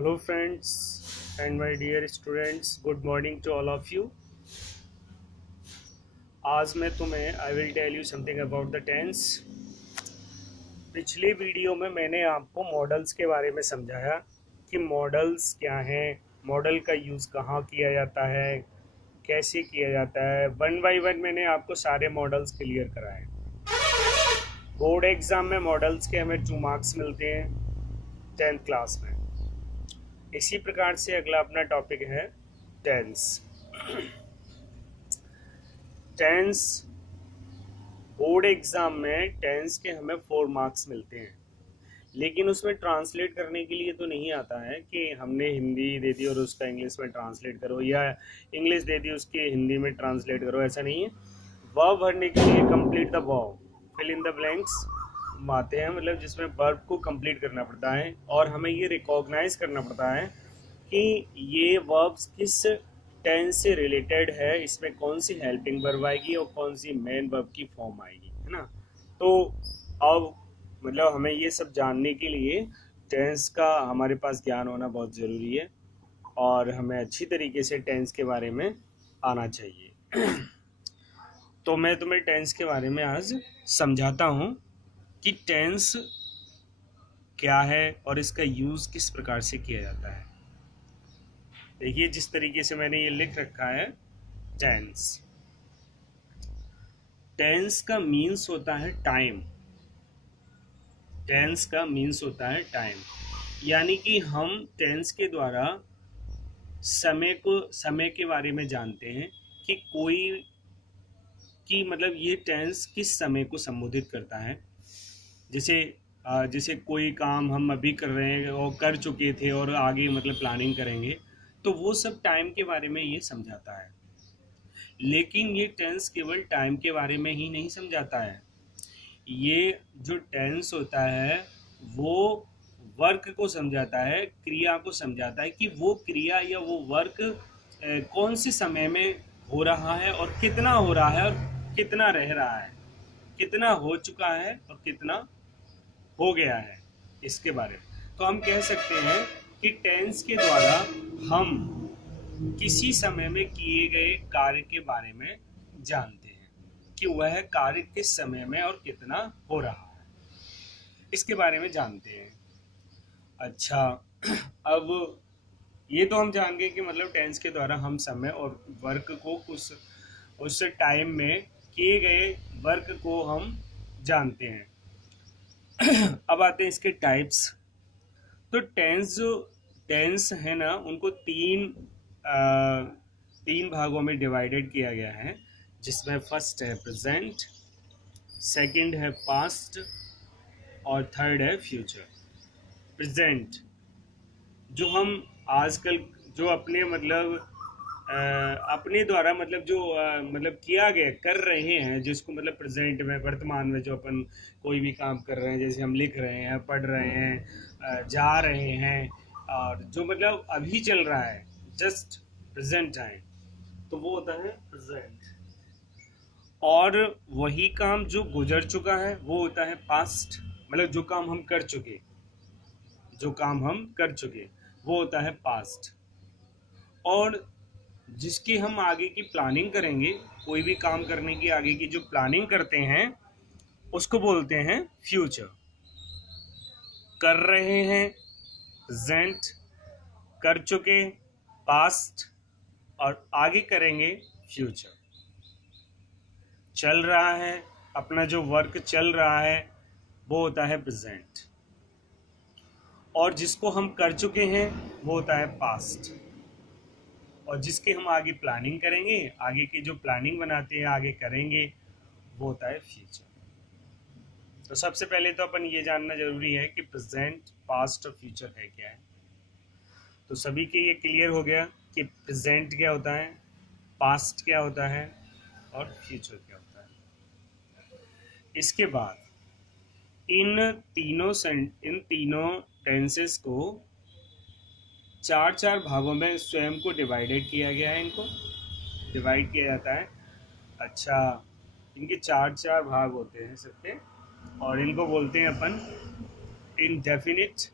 Hello friends and my dear students, good morning to all of you. आज मैं तुम्हें I will tell you something about the tense. पिछले video में मैंने आपको मॉडल्स के बारे में समझाया कि मॉडल्स क्या हैं, मॉडल का यूज़ कहाँ किया जाता है, कैसे किया जाता है। वन बाय वन मैंने आपको सारे मॉडल्स क्लियर कराए। बोर्ड एग्ज़ाम में मॉडल्स के हमें 2 मार्क्स मिलते हैं 10th क्लास में। इसी प्रकार से अगला अपना टॉपिक है टेंस। टेंस बोर्ड एग्जाम में टेंस के हमें 4 मार्क्स मिलते हैं, लेकिन उसमें ट्रांसलेट करने के लिए तो नहीं आता है कि हमने हिंदी दे दी और उसका इंग्लिश में ट्रांसलेट करो, या इंग्लिश दे दी उसके हिंदी में ट्रांसलेट करो। ऐसा नहीं है। वर्ब भरने के लिए complete the verb, fill in the blanks आते हैं, मतलब जिसमें वर्ब को कंप्लीट करना पड़ता है और हमें ये रिकॉग्नाइज करना पड़ता है कि ये वर्ब्स किस टेंस से रिलेटेड है, इसमें कौन सी हेल्पिंग वर्ब आएगी और कौन सी मेन वर्ब की फॉर्म आएगी, है ना। तो अब मतलब हमें ये सब जानने के लिए टेंस का हमारे पास ज्ञान होना बहुत ज़रूरी है और हमें अच्छी तरीके से टेंस के बारे में आना चाहिए। तो मैं तुम्हें टेंस के बारे में आज समझाता हूँ कि टेंस क्या है और इसका यूज़ किस प्रकार से किया जाता है। देखिए, जिस तरीके से मैंने ये लिख रखा है टेंस। टेंस का मीन्स होता है टाइम। टेंस का मीन्स होता है टाइम, यानी कि हम टेंस के द्वारा समय के बारे में जानते हैं कि कोई कि मतलब ये टेंस किस समय को संबोधित करता है। जैसे कोई काम हम अभी कर रहे हैं और कर चुके थे और आगे मतलब प्लानिंग करेंगे, तो वो सब टाइम के बारे में ये समझाता है। लेकिन ये टेंस केवल टाइम के बारे में ही नहीं समझाता है। ये जो टेंस होता है वो वर्क को समझाता है, क्रिया को समझाता है कि वो क्रिया या वो वर्क कौन से समय में हो रहा है और कितना हो रहा है और कितना रह रहा है, कितना हो चुका है और कितना हो गया है, इसके बारे में। तो हम कह सकते हैं कि टेंस के द्वारा हम किसी समय में किए गए कार्य के बारे में जानते हैं कि वह कार्य किस समय में और कितना हो रहा है, इसके बारे में जानते हैं। अच्छा, अब ये तो हम जान गए कि मतलब टेंस के द्वारा हम समय और वर्क को उस टाइम में किए गए वर्क को हम जानते हैं। अब आते हैं इसके टाइप्स। तो टेंस है ना, उनको तीन भागों में डिवाइडेड किया गया है, जिसमें फर्स्ट है प्रेजेंट, सेकंड है पास्ट और थर्ड है फ्यूचर। प्रेजेंट जो हम आजकल जो अपने मतलब अपने द्वारा मतलब जो मतलब किया गया कर रहे हैं, जिसको मतलब प्रेजेंट में वर्तमान में जो अपन कोई भी काम कर रहे हैं, जैसे हम लिख रहे हैं, पढ़ रहे हैं, जा रहे हैं, और जो मतलब अभी चल रहा है, जस्ट प्रेजेंट टाइम, तो वो होता है प्रेजेंट। और वही काम जो गुजर चुका है वो होता है पास्ट, मतलब जो काम हम कर चुके वो होता है पास्ट। और जिसकी हम आगे की प्लानिंग करेंगे, कोई भी काम करने की आगे की जो प्लानिंग करते हैं उसको बोलते हैं फ्यूचर। कर रहे हैं प्रेजेंट, कर चुके पास्ट, और आगे करेंगे फ्यूचर। चल रहा है, अपना जो वर्क चल रहा है वो होता है प्रेजेंट, और जिसको हम कर चुके हैं वो होता है पास्ट, और जिसके हम आगे प्लानिंग करेंगे, आगे की जो प्लानिंग बनाते हैं आगे करेंगे, वो होता है फ्यूचर। तो सबसे पहले तो अपन ये जानना जरूरी है कि प्रेजेंट, पास्ट और फ्यूचर है क्या है। तो सभी के ये क्लियर हो गया कि प्रेजेंट क्या होता है, पास्ट क्या होता है और फ्यूचर क्या होता है। इसके बाद इन तीनों टेंसेस को चार चार भागों में स्वयं को डिवाइडेड किया गया है, इनको डिवाइड किया जाता है। अच्छा, इनके चार चार भाग होते हैं सबके, और इनको बोलते हैं अपन इंडेफिनिट,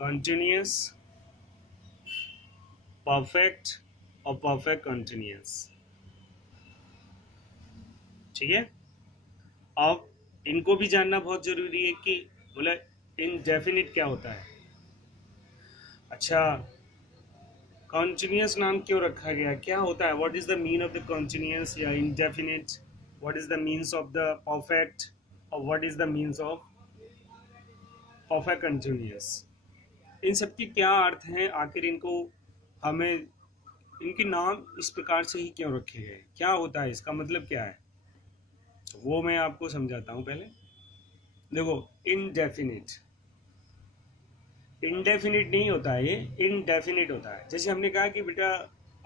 कंटिन्यूअस, परफेक्ट और परफेक्ट कंटिन्यूअस। ठीक है, अब इनको भी जानना बहुत जरूरी है कि बोला इनडेफिनिट क्या होता है। अच्छा, कॉन्टिन्यूस नाम क्यों रखा गया, क्या होता है, what is the mean of the continuous या indefinite, what is the means of the perfect और what is the means of perfect continuous, इन सब की क्या अर्थ हैं, आखिर इनको हमें इनके नाम इस प्रकार से ही क्यों रखे गए, क्या होता है, इसका मतलब क्या है, तो वो मैं आपको समझाता हूँ। पहले देखो, इनडेफिनिट, इनडेफिनिट नहीं होता है, ये इनडेफिनिट होता है। जैसे हमने कहा कि बेटा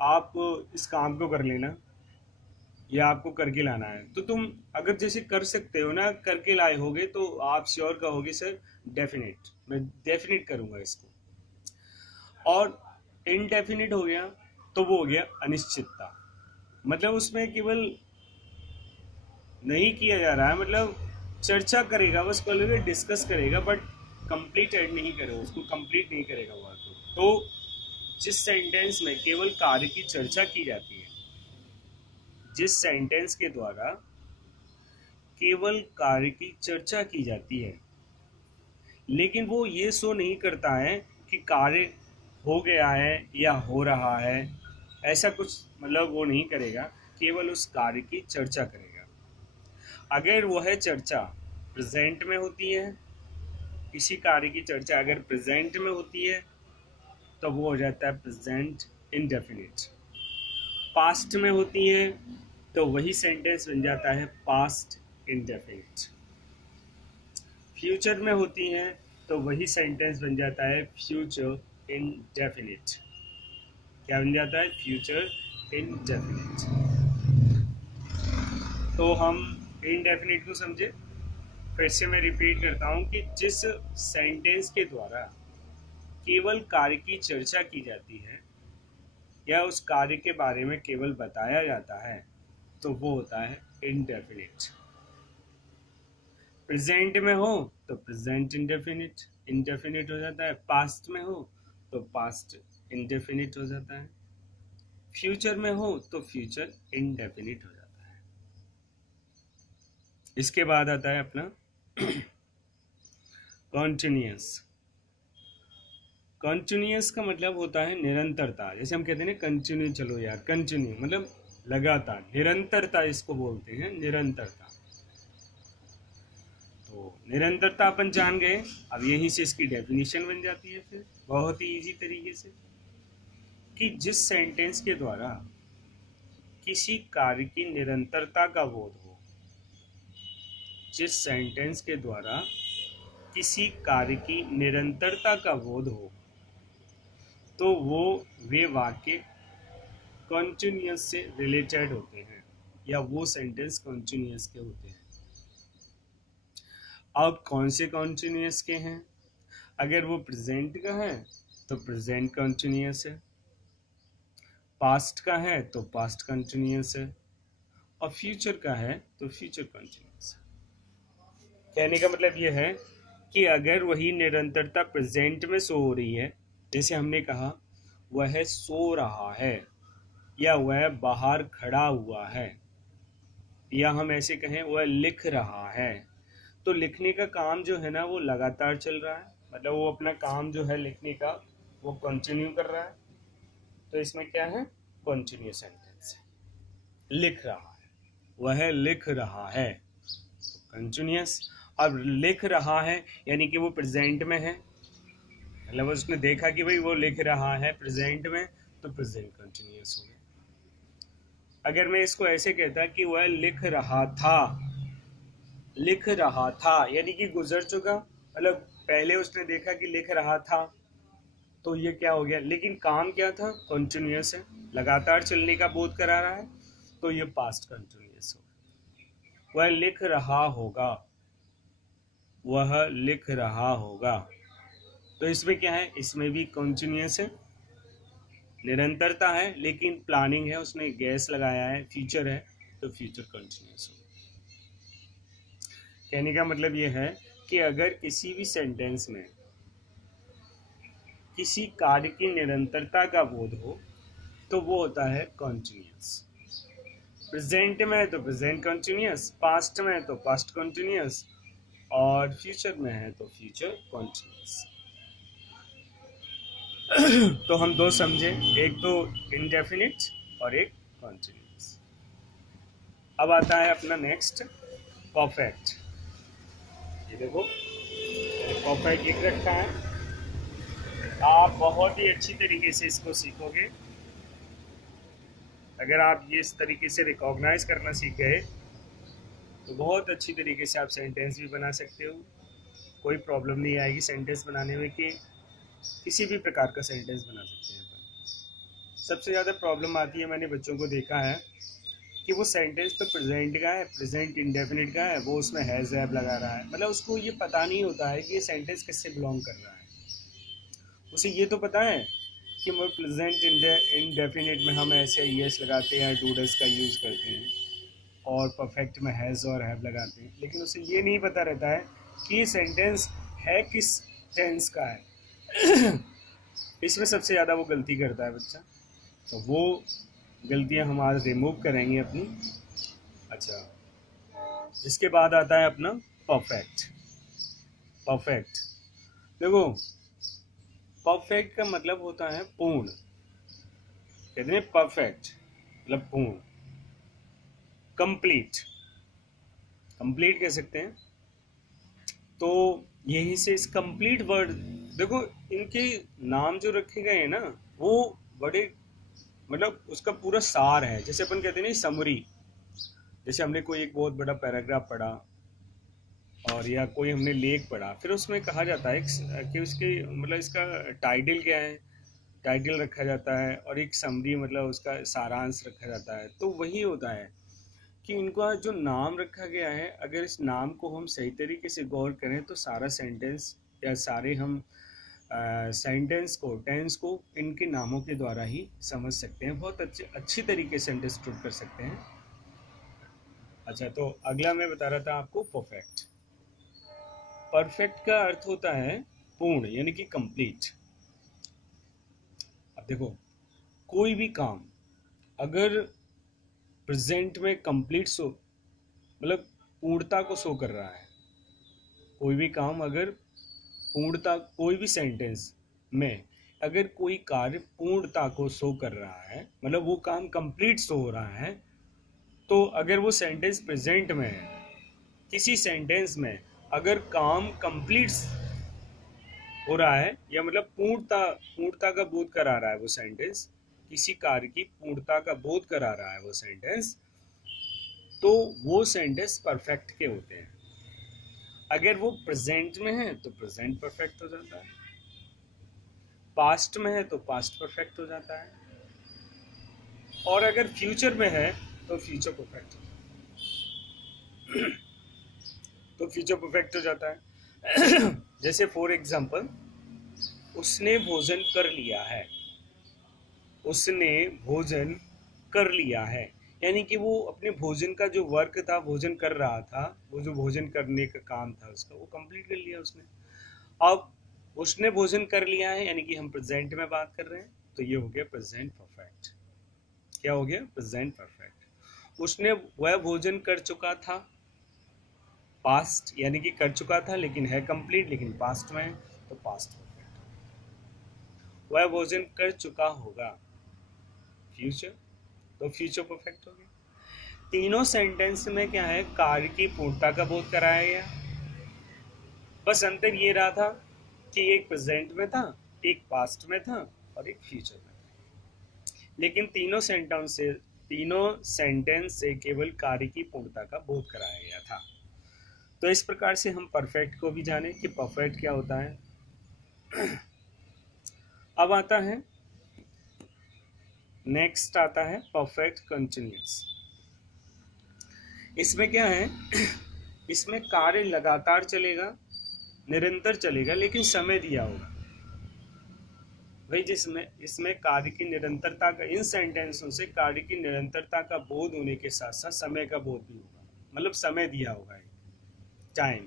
आप इस काम को कर लेना या आपको करके लाना है, तो तुम अगर जैसे कर सकते हो ना, करके लाए होगे तो आप श्योर कहोगे सर डेफिनेट, मैं डेफिनेट करूंगा इसको। और इनडेफिनिट हो गया तो वो हो गया अनिश्चितता, मतलब उसमें केवल नहीं किया जा रहा है, मतलब चर्चा करेगा, बस कल डिस्कस करेगा, बट कंप्लीट एड नहीं करेगा, उसको कंप्लीट नहीं करेगा वर्क को। तो जिस सेंटेंस में केवल कार्य की चर्चा की जाती है, जिस सेंटेंस के द्वारा केवल कार्य की चर्चा की जाती है, लेकिन वो ये शो नहीं करता है कि कार्य हो गया है या हो रहा है, ऐसा कुछ मतलब वो नहीं करेगा, केवल उस कार्य की चर्चा करेगा। अगर वह चर्चा प्रेजेंट में होती है, किसी कार्य की चर्चा अगर प्रेजेंट में होती है तो वो हो जाता है प्रेजेंट इंडेफिनिट। पास्ट में होती है तो वही सेंटेंस बन जाता है पास्ट इंडेफिनिट। फ्यूचर में होती है तो वही सेंटेंस बन जाता है फ्यूचर इंडेफिनिट। क्या बन जाता है? Future indefinite. तो हम इंडेफिनिट को समझे, फिर से मैं रिपीट करता हूं कि जिस सेंटेंस के द्वारा केवल कार्य की चर्चा की जाती है या उस कार्य के बारे में केवल बताया जाता है तो वो होता है इंडेफिनिट। प्रेजेंट में हो तो प्रेजेंट इंडेफिनिट इंडेफिनिट हो जाता है, पास्ट में हो तो पास्ट इंडेफिनिट हो जाता है, फ्यूचर में हो तो फ्यूचर इंडेफिनिट हो जाता है। इसके बाद आता है अपना कॉन्टिन्यूअस। कॉन्टिन्यूअस का मतलब होता है निरंतरता। जैसे हम कहते हैं ना कंटिन्यू, चलो यार कंटिन्यू मतलब लगातार, निरंतरता इसको बोलते हैं, निरंतरता। तो निरंतरता अपन जान गए, अब यहीं से इसकी डेफिनेशन बन जाती है फिर बहुत ही इजी तरीके से, कि जिस सेंटेंस के द्वारा किसी कार्य की निरंतरता का बोध हो, जिस सेंटेंस के द्वारा किसी कार्य की निरंतरता का बोध हो, तो वे वाक्य कॉन्टिन्यूअस से रिलेटेड होते हैं या वो सेंटेंस कॉन्टिन्यूअस के होते हैं। अब कौन से कॉन्टिन्यूअस के हैं? अगर वो प्रेजेंट का है तो प्रेजेंट कॉन्टिन्यूअस है, पास्ट का है तो पास्ट कॉन्टिन्यूअस है, और फ्यूचर का है तो फ्यूचर कॉन्टिन्यूअस है। कहने का मतलब यह है कि अगर वही निरंतरता प्रेजेंट में शो हो रही है, जैसे हमने कहा वह सो रहा है या वह बाहर खड़ा हुआ है, या हम ऐसे कहें वह लिख रहा है, तो लिखने का काम जो है ना वो लगातार चल रहा है, मतलब वो अपना काम जो है लिखने का वो कंटिन्यू कर रहा है। तो इसमें क्या है? कंटिन्यूअस सेंटेंस है। लिख रहा है, वह लिख रहा है, कंटिन्यूअस। अब लिख रहा है यानी कि वो प्रेजेंट में है, मतलब उसने देखा कि भाई वो लिख रहा है प्रेजेंट में, तो प्रेजेंट कंटिन्यूअस हो गया। अगर मैं इसको ऐसे कहता कि वह लिख रहा था, लिख रहा था यानी कि गुजर चुका, मतलब पहले उसने देखा कि लिख रहा था, तो ये क्या हो गया, लेकिन काम क्या था? कंटिन्यूअस है, लगातार चलने का बोध करा रहा है, तो ये पास्ट कंटिन्यूअस हो गया। वह लिख रहा होगा, वह लिख रहा होगा, तो इसमें क्या है? इसमें भी कंटिन्यूअस है, निरंतरता है, लेकिन प्लानिंग है, उसने गैस लगाया है, फ्यूचर है, तो फ्यूचर कंटिन्यूअस हो। कहने का मतलब यह है कि अगर किसी भी सेंटेंस में किसी कार्य की निरंतरता का बोध हो तो वो होता है कॉन्टिन्यूस। प्रेजेंट में है तो प्रेजेंट कॉन्टिन्यूस, पास्ट में है तो पास्ट कॉन्टिन्यूस, और फ्यूचर में है तो फ्यूचर कॉन्टिन्यूस। तो हम दो समझे, एक तो इंडेफिनिट और एक कॉन्टिन्यूस। अब आता है अपना नेक्स्ट परफेक्ट। ये देखो परफेक्ट लिख रखा है, आप बहुत ही अच्छी तरीके से इसको सीखोगे। अगर आप ये इस तरीके से रिकॉग्नाइज करना सीख गए तो बहुत अच्छी तरीके से आप सेंटेंस भी बना सकते हो। कोई प्रॉब्लम नहीं आएगी सेंटेंस बनाने में कि किसी भी प्रकार का सेंटेंस बना सकते हैं अपन। सबसे ज़्यादा प्रॉब्लम आती है, मैंने बच्चों को देखा है कि वो सेंटेंस तो प्रेजेंट का है, प्रेजेंट इंडेफिनिट का है, वो उसमें हैज़ हैव लगा रहा है। मतलब उसको ये पता नहीं होता है कि ये सेंटेंस किससे बिलोंग कर रहा है। उसे ये तो पता है कि वो प्रेजेंट इंडेफिनिट में हम ऐसे यस लगाते हैं, डू डज का यूज़ करते हैं, और परफेक्ट में हैज़ और हैव लगाते हैं, लेकिन उसे ये नहीं पता रहता है कि ये सेंटेंस है किस टेंस का है। इसमें सबसे ज़्यादा वो गलती करता है बच्चा, तो वो गलतियां हम आज रिमूव करेंगे अपनी। अच्छा, इसके बाद आता है अपना परफेक्ट। परफेक्ट देखो, परफेक्ट का मतलब होता है पूर्ण। कहते हैं परफेक्ट मतलब पूर्ण, कंप्लीट, कंप्लीट कह सकते हैं। तो यहीं से इस कंप्लीट वर्ड, देखो इनके नाम जो रखे गए हैं ना वो बड़े, मतलब उसका पूरा सार है। जैसे अपन कहते हैं ना समरी, जैसे हमने कोई एक बहुत बड़ा पैराग्राफ पढ़ा और या कोई हमने लेख पढ़ा, फिर उसमें कहा जाता है कि उसके मतलब इसका टाइटल क्या है, टाइटल रखा जाता है, और एक समरी मतलब उसका सारांश रखा जाता है। तो वही होता है कि इनका जो नाम रखा गया है, अगर इस नाम को हम सही तरीके से गौर करें तो सारा सेंटेंस या सारे हम सेंटेंस को, टेंस को इनके नामों के द्वारा ही समझ सकते हैं, बहुत अच्छी तरीके से अंडरस्टूड कर सकते हैं। अच्छा, तो अगला मैं बता रहा था आपको परफेक्ट। परफेक्ट का अर्थ होता है पूर्ण, यानी कि कंप्लीट। अब देखो, कोई भी काम अगर प्रेजेंट में कंप्लीट शो, मतलब पूर्णता को शो कर रहा है, कोई भी काम अगर पूर्णता, कोई भी सेंटेंस में अगर कोई कार्य पूर्णता को शो कर रहा है, मतलब वो काम कंप्लीट शो हो रहा है, तो अगर वो सेंटेंस प्रेजेंट में है, किसी सेंटेंस में अगर काम कंप्लीट हो रहा है या मतलब पूर्णता का बोध करा रहा है वो सेंटेंस, किसी कार्य की पूर्णता का बोध करा रहा है वो सेंटेंस, तो वो सेंटेंस परफेक्ट के होते हैं। अगर वो प्रेजेंट में है तो प्रेजेंट परफेक्ट हो जाता है, पास्ट में है तो पास्ट परफेक्ट हो जाता है, और अगर फ्यूचर में है तो फ्यूचर परफेक्ट हो जाता है। तो फ्यूचर परफेक्ट हो जाता है। जैसे फॉर एग्जाम्पल, उसने भोजन कर लिया है, उसने भोजन कर लिया है, यानी कि वो अपने भोजन का जो वर्क था, भोजन कर रहा था, वो जो भोजन करने का काम था उसका, वो कंप्लीट कर लिया उसने। अब उसने भोजन कर लिया है, यानी कि हम प्रेजेंट में बात कर रहे हैं, तो ये हो गया प्रेजेंट परफेक्ट। क्या हो गया? Present perfect. उसने वह भोजन कर चुका था, पास्ट, यानी कि कर चुका था लेकिन है कंप्लीट, लेकिन पास्ट में है, तो पास्ट परफेक्ट। वह भोजन कर चुका होगा, फ्यूचर, तो फ्यूचर परफेक्ट हो गया। तीनों सेंटेंस में क्या है? कार्य की पूर्णता का बोध कराया गया। बस अंतर ये रहा था कि एक प्रेजेंट में था, एक पास्ट में था, और एक फ्यूचर में था, लेकिन तीनों सेंटेंस से केवल कार्य की पूर्णता का बोध कराया गया था। तो इस प्रकार से हम परफेक्ट को भी जाने कि परफेक्ट क्या होता है। अब आता है नेक्स्ट, आता है परफेक्ट कंटिन्यूअस। इसमें क्या है? इसमें कार्य लगातार चलेगा, निरंतर चलेगा, लेकिन समय दिया होगा। भाई जिसमें इसमें कार्य की निरंतरता का, इन सेंटेंसों से कार्य की निरंतरता का बोध होने के साथ साथ समय का बोध भी होगा, मतलब समय दिया होगा, टाइम,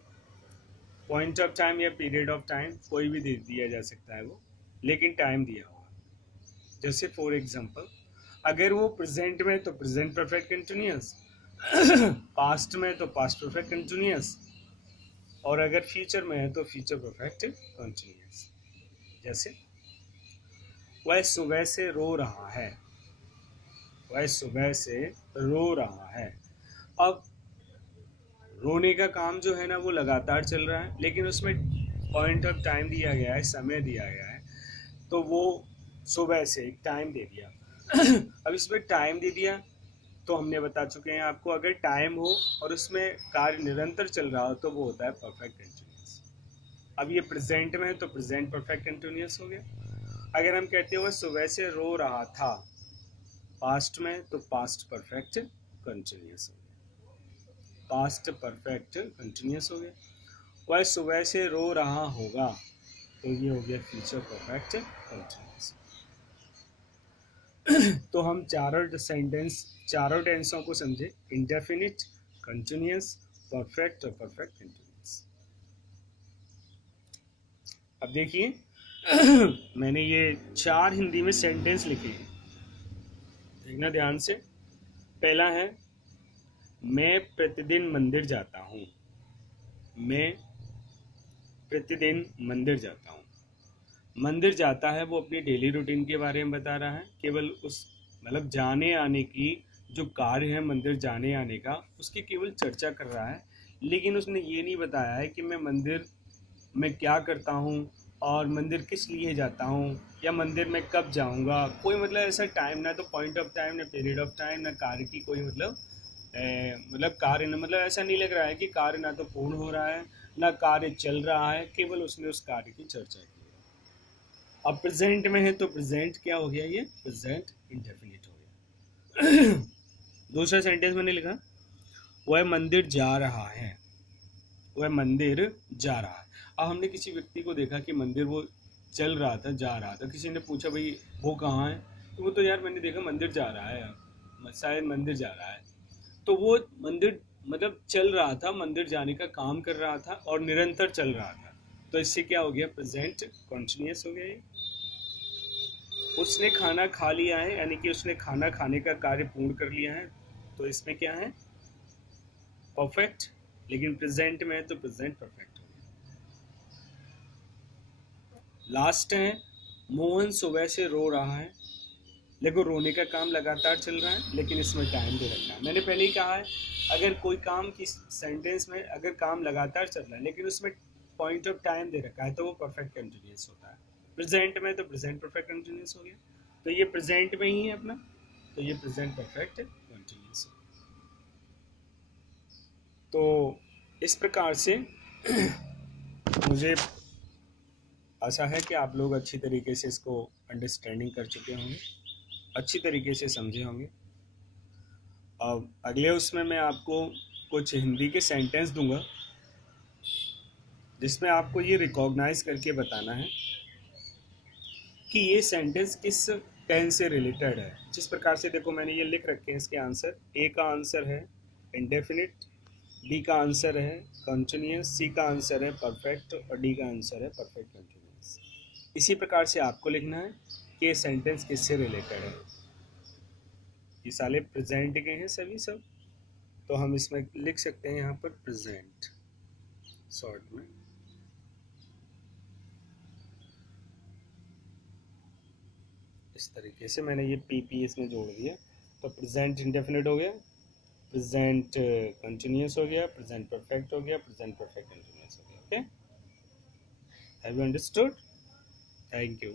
पॉइंट ऑफ टाइम या पीरियड ऑफ टाइम, कोई भी दे दिया जा सकता है वो। लेकिन टाइम दिया होगा। जैसे फॉर एग्जांपल, अगर वो प्रेजेंट में तो प्रेजेंट परफेक्ट कंटिन्यूअस, पास्ट में तो पास्ट परफेक्ट कंटिन्यूअस, और अगर फ्यूचर में है तो फ्यूचर परफेक्ट कंटिन्यूअस। जैसे वह सुबह से रो रहा है, वह सुबह से रो रहा है। अब रोने का काम जो है ना वो लगातार चल रहा है, लेकिन उसमें पॉइंट ऑफ टाइम दिया गया है, समय दिया गया है, तो वो सुबह से एक टाइम दे दिया। अब इसमें टाइम दे दिया तो हमने बता चुके हैं आपको, अगर टाइम हो और उसमें कार्य निरंतर चल रहा हो तो वो होता है परफेक्ट कंटिन्यूअस। अब ये प्रेजेंट में है तो प्रेजेंट परफेक्ट कंटिन्यूअस हो गया। अगर हम कहते हैं वह सुबह से रो रहा था, पास्ट में तो पास्ट परफेक्ट कंटिन्यूअस हो गया, पास्ट परफेक्ट कंटिन्यूअस हो गया। वह सुबह से रो रहा होगा तो ये हो गया फ्यूचर परफेक्ट कंटिन्यूअस। तो हम चारों टेंसों को समझे, इंडेफिनिट, कंटिन्यूअस, परफेक्ट और परफेक्ट कंटिन्यूअस। अब देखिए मैंने ये 4 हिंदी में सेंटेंस लिखे हैं, देखना ध्यान से। पहला है मैं प्रतिदिन मंदिर जाता हूँ, मैं प्रतिदिन मंदिर जाता हूँ। मंदिर जाता है वो अपनी डेली रूटीन के बारे में बता रहा है, केवल उस मतलब जाने आने की जो कार्य है मंदिर जाने आने का उसकी केवल चर्चा कर रहा है, लेकिन उसने ये नहीं बताया है कि मैं मंदिर में क्या करता हूँ और मंदिर किस लिए जाता हूँ या मंदिर में कब जाऊँगा। कोई मतलब ऐसा टाइम ना तो पॉइंट ऑफ टाइम, ना पीरियड ऑफ टाइम, ना कार्य की कोई मतलब कार्य न मतलब ऐसा नहीं लग रहा है कि कार्य ना तो पूर्ण हो रहा है ना कार्य चल रहा है, केवल उसने उस कार्य की चर्चा की। अब प्रेजेंट में है तो प्रेजेंट क्या हो गया, ये प्रेजेंट इंडेफिनिट हो गया। दूसरा सेंटेंस मैंने लिखा वह मंदिर जा रहा है, वह मंदिर जा रहा है। अब हमने किसी व्यक्ति को देखा कि मंदिर वो चल रहा था, जा रहा था, किसी ने पूछा भाई वो कहाँ है, तो वो तो यार मैंने देखा मंदिर जा रहा है, शायद मंदिर जा रहा है। तो वो मंदिर मतलब चल रहा था, मंदिर जाने का काम कर रहा था और निरंतर चल रहा था, तो इससे क्या हो गया, प्रेजेंट कॉन्टिन्यूअस हो गया ये। उसने खाना खा लिया है, यानी कि उसने खाना खाने का कार्य पूर्ण कर लिया है, तो इसमें क्या है, परफेक्ट, लेकिन प्रेजेंट में है तो प्रेजेंट परफेक्ट हो गया। लास्ट है मोहन सुबह से रो रहा है, देखो रोने का काम लगातार चल रहा है लेकिन इसमें टाइम दे रखा है। मैंने पहले ही कहा है अगर कोई काम की सेंटेंस में अगर काम लगातार चल रहा है लेकिन उसमें पॉइंट ऑफ टाइम दे रखा है तो वो परफेक्ट कंटिन्यूअस होता है। प्रेजेंट में तो प्रेजेंट परफेक्ट कंटिन्यूअस हो गया, तो ये प्रेजेंट में ही है अपना, तो ये प्रेजेंट परफेक्ट कंटिन्यूअस है। तो इस प्रकार से मुझे आशा है कि आप लोग अच्छी तरीके से इसको अंडरस्टैंडिंग कर चुके होंगे, अच्छी तरीके से समझे होंगे। अब अगले उसमें मैं आपको कुछ हिंदी के सेंटेंस दूंगा जिसमें आपको ये रिकॉग्नाइज करके बताना है कि ये सेंटेंस किस टेंस से रिलेटेड है। जिस प्रकार से देखो मैंने ये लिख रखे हैं इसके आंसर, ए का आंसर है इंडेफिनिट, बी का आंसर है कंटिन्यूअस, सी का आंसर है परफेक्ट और डी का आंसर है परफेक्ट कंटिन्यूअस। इसी प्रकार से आपको लिखना है कि ये सेंटेंस किससे रिलेटेड है। ये साले प्रेजेंट के हैं सभी सब, तो हम इसमें लिख सकते हैं यहाँ पर प्रेजेंट शॉर्ट में। इस तरीके से मैंने ये पी इसमें जोड़ दिया, तो प्रेजेंट इंडेफिनिट हो गया, प्रेजेंट कंटिन्यूअस हो गया, प्रेजेंट परफेक्ट हो गया, प्रेजेंट परफेक्ट कंटिन्यूअस हो गया। Okay, have you understood? Thank you.